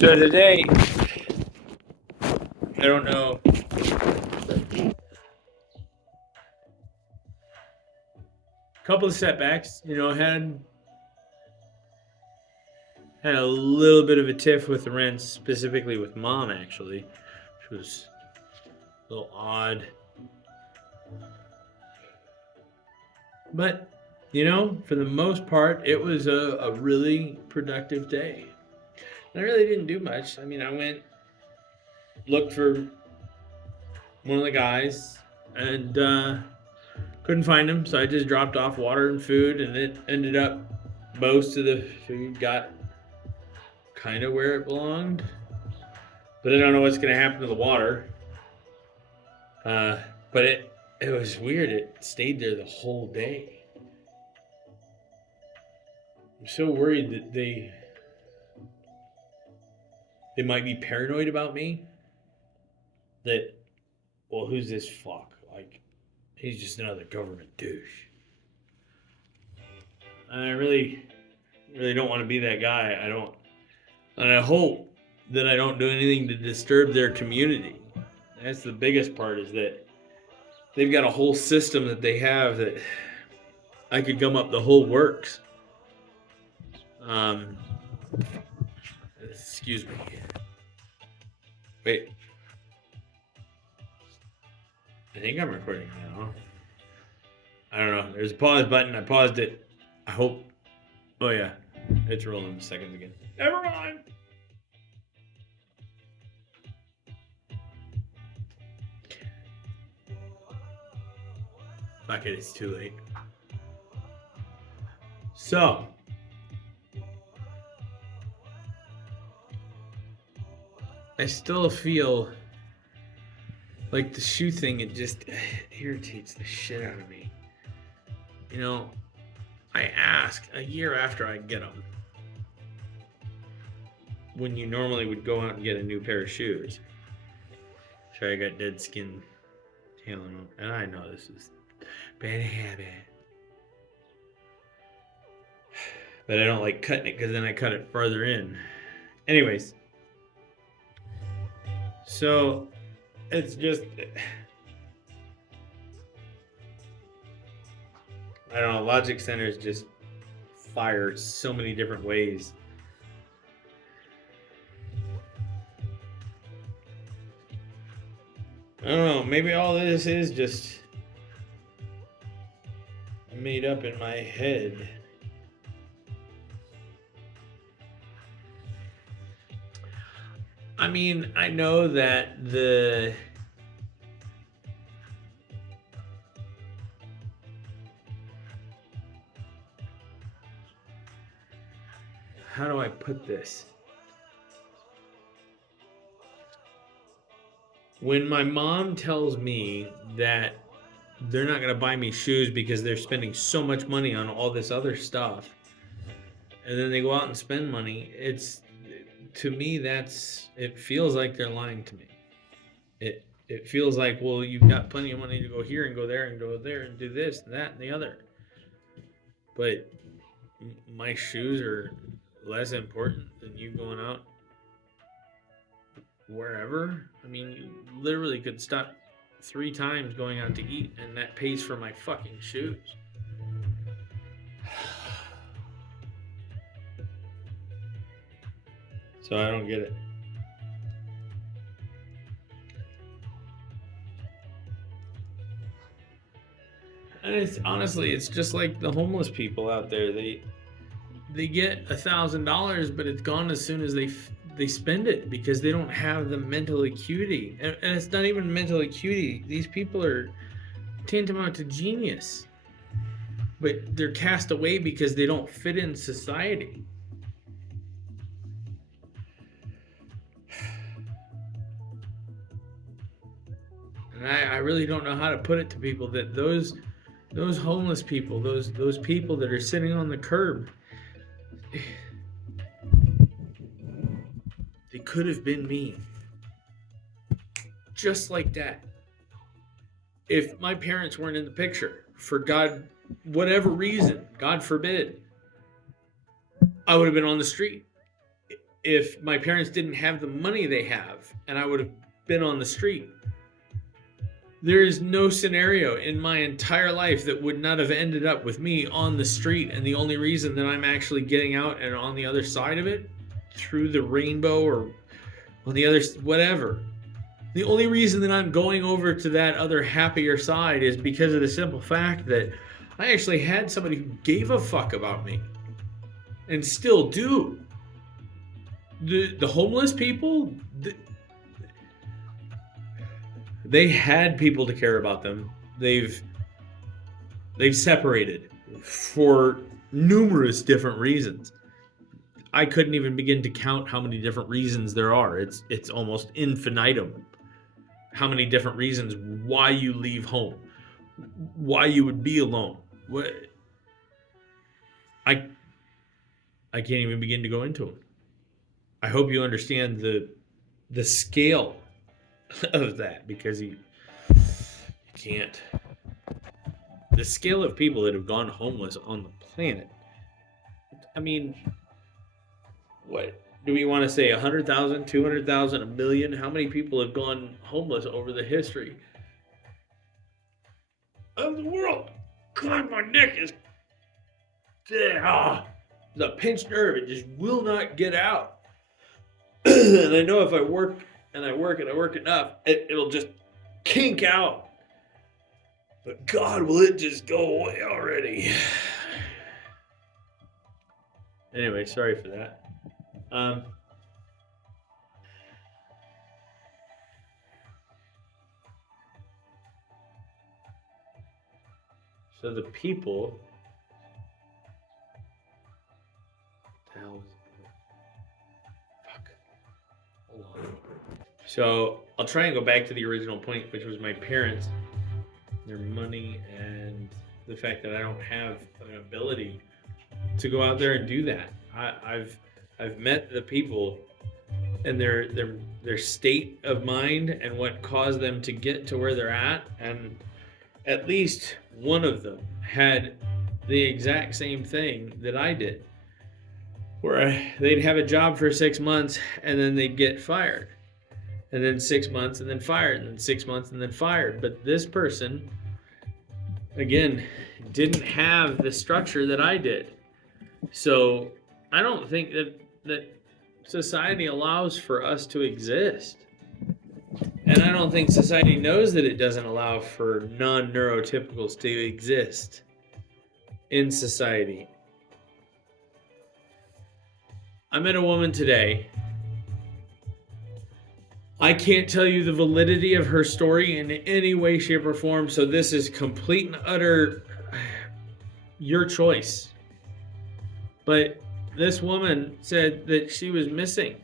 So today, I don't know. Couple of setbacks. Had a little bit of a tiff with the rents, specifically with mom, actually, which was a little odd. But for the most part, it was a really productive day. And I really didn't do much. I mean, I went looked for one of the guys and couldn't find him, so I just dropped off water and food, and it ended up most of the food got kind of where it belonged. But I don't know what's going to happen to the water. But it was weird. It stayed there the whole day. I'm so worried that they might be paranoid about me. That, well, who's this fuck? Like, he's just another government douche. And I really don't want to be that guy. I don't, and I hope that I don't do anything to disturb their community. That's the biggest part, is that they've got a whole system that they have that I could gum up the whole works. Excuse me. Wait. I think I'm recording now. I don't know. There's a pause button. I paused it. I hope. Oh, yeah. It's rolling in seconds again. Never mind. Fuck it. It's too late. So. I still feel like the shoe thing, it just irritates the shit out of me. I ask a year after I get them, when you normally would go out and get a new pair of shoes. Sorry, I got dead skin tailing them, and I know this is bad habit. But I don't like cutting it, because then I cut it further in. Anyways. So, it's just, I don't know, Logic Centers just fire so many different ways. I don't know, maybe all this is just made up in my head. I mean, I know that how do I put this? When my mom tells me that they're not going to buy me shoes because they're spending so much money on all this other stuff, and then they go out and spend money, to me, it feels like they're lying to me. It feels like, well, you've got plenty of money to go here and go there and go there and do this and that and the other. But my shoes are less important than you going out wherever. I mean, you literally could stop 3 times going out to eat, and that pays for my fucking shoes. So I don't get it. And it's just like the homeless people out there. They get $1,000, but it's gone as soon as they spend it, because they don't have the mental acuity. And it's not even mental acuity. These people are tantamount to genius, but they're cast away because they don't fit in society. And I really don't know how to put it to people that those homeless people, those people that are sitting on the curb, they could have been me. Just like that. If my parents weren't in the picture, for whatever reason, God forbid, I would have been on the street. if my parents didn't have the money they have and I would have been on the street. There is no scenario in my entire life that would not have ended up with me on the street. And the only reason that I'm actually getting out and on the other side of it, through the rainbow or on the other, whatever, the only reason that I'm going over to that other happier side is because of the simple fact that I actually had somebody who gave a fuck about me and still do. The homeless people, they had people to care about them. They've separated for numerous different reasons. I couldn't even begin to count how many different reasons there are. It's almost infinitum. How many different reasons why you leave home, why you would be alone. What I can't even begin to go into them. I hope you understand the scale of that, because you can't. The scale of people that have gone homeless on the planet. I mean, what do we want to say? 100,000, 200,000, a million? How many people have gone homeless over the history of the world? God, my neck is it's a pinched nerve. It just will not get out. And I know if I work and I work and I work enough, it'll just kink out. But God, will it just go away already? Anyway, sorry for that. So the people. Fuck. Hold on. So I'll try and go back to the original point, which was my parents, their money, and the fact that I don't have an ability to go out there and do that. I've met the people and their state of mind and what caused them to get to where they're at, and at least one of them had the exact same thing that I did, where they'd have a job for 6 months and then they'd get fired, and then 6 months and then fired, and then 6 months and then fired. But this person, again, didn't have the structure that I did. So I don't think that society allows for us to exist. And I don't think society knows that it doesn't allow for non-neurotypicals to exist in society. I met a woman today. I can't tell you the validity of her story in any way, shape, or form, so this is complete and utter your choice. But this woman said that she was missing.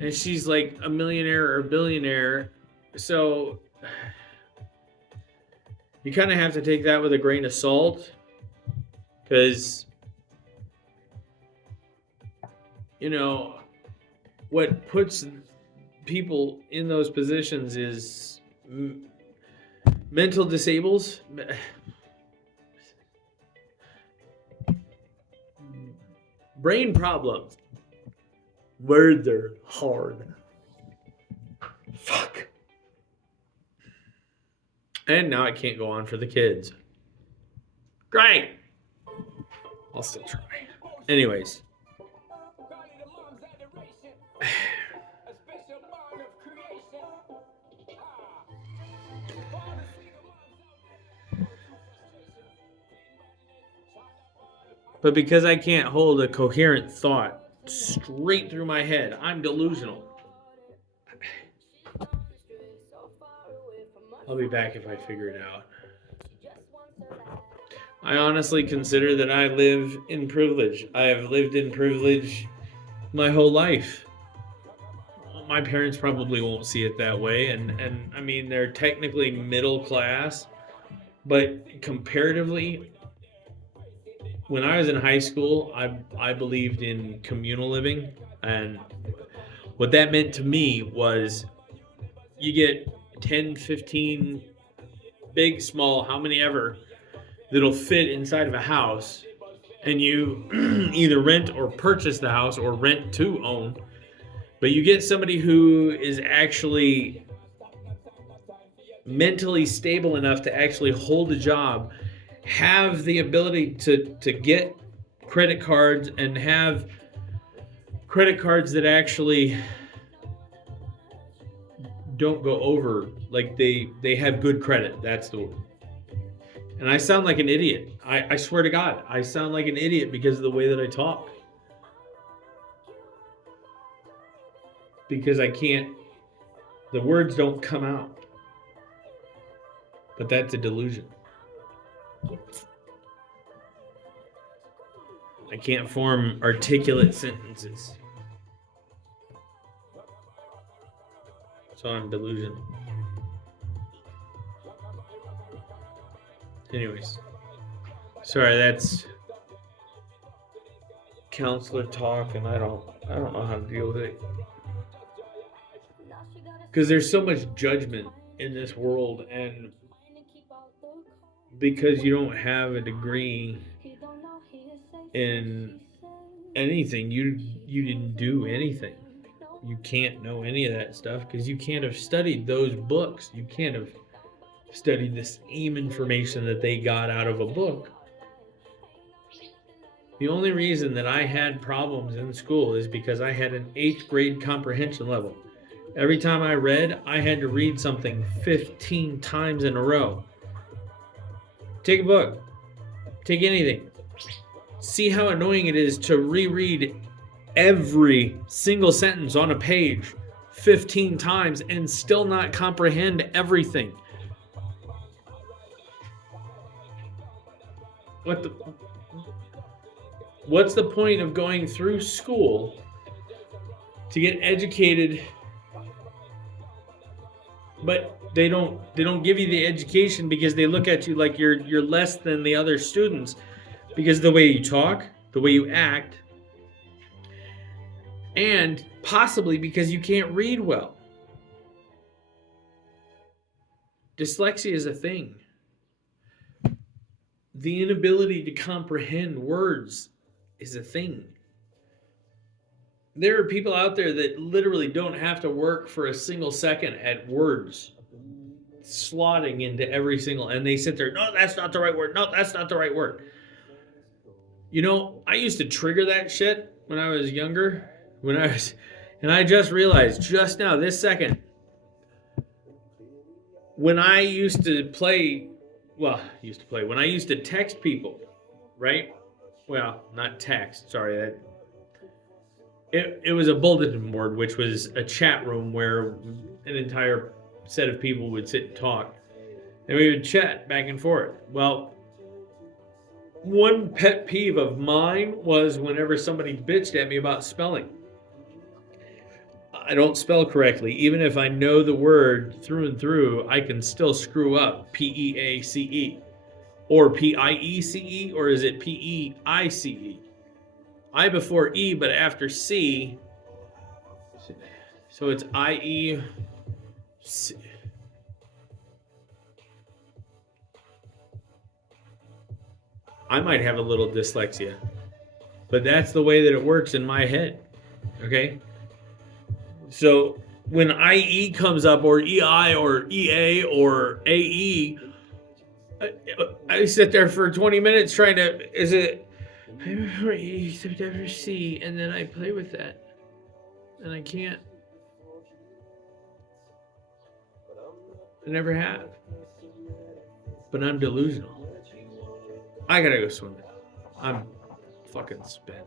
And she's like a millionaire or a billionaire. So you kind of have to take that with a grain of salt. Because, you know, what puts people in those positions is mental disables. Brain problems. Words are hard. Fuck. And now I can't go on for the kids. Great. I'll still try. Anyways. But because I can't hold a coherent thought straight through my head, I'm delusional. I'll be back if I figure it out. I honestly consider that I live in privilege. I have lived in privilege my whole life. My parents probably won't see it that way, and I mean, they're technically middle class, but comparatively, when I was in high school, I believed in communal living, and what that meant to me was you get 10, 15, big, small, how many ever, that'll fit inside of a house, and you either rent or purchase the house or rent to own, but you get somebody who is actually mentally stable enough to actually hold a job, have the ability to get credit cards, and have credit cards that actually don't go over, like they have good credit. That's the word. And I sound like an idiot. I swear to God, I sound like an idiot because of the way that I talk. Because I can't, the words don't come out. But that's a delusion. I can't form articulate sentences. So I'm delusional. Anyways, sorry, that's counselor talk, and I don't know how to deal with it. Because there's so much judgment in this world, and because you don't have a degree in anything, you didn't do anything. You can't know any of that stuff because you can't have studied those books. You can't have studied the same information that they got out of a book. The only reason that I had problems in school is because I had an 8th grade comprehension level. Every time I read, I had to read something 15 times in a row. Take a book. Take anything. See how annoying it is to reread every single sentence on a page 15 times and still not comprehend everything. What's the point of going through school to get educated, but they don't give you the education because they look at you like you're less than the other students because of the way you talk, the way you act, and possibly because you can't read well. Dyslexia is a thing. The inability to comprehend words is a thing. There are people out there that literally don't have to work for a single second at words, slotting into every single, and they sit there, no, that's not the right word. No, that's not the right word. You know, I used to trigger that shit when I was younger, and I just realized just now, this second, when I used to when I used to text people, right? Well, not text, sorry. It was a bulletin board, which was a chat room where an entire set of people would sit and talk. And we would chat back and forth. Well, one pet peeve of mine was whenever somebody bitched at me about spelling. I don't spell correctly. Even if I know the word through and through, I can still screw up P-E-A-C-E. Or P-I-E-C-E, or is it P-E-I-C-E? I before E, but after C. So it's I-E. C. I might have a little dyslexia, but that's the way that it works in my head. Okay? So when IE comes up, or EI, or EA, or AE, I sit there for 20 minutes trying to, is it C, and then I play with that, and I can't. I never have. But I'm delusional. I gotta go swimming. I'm fucking spent.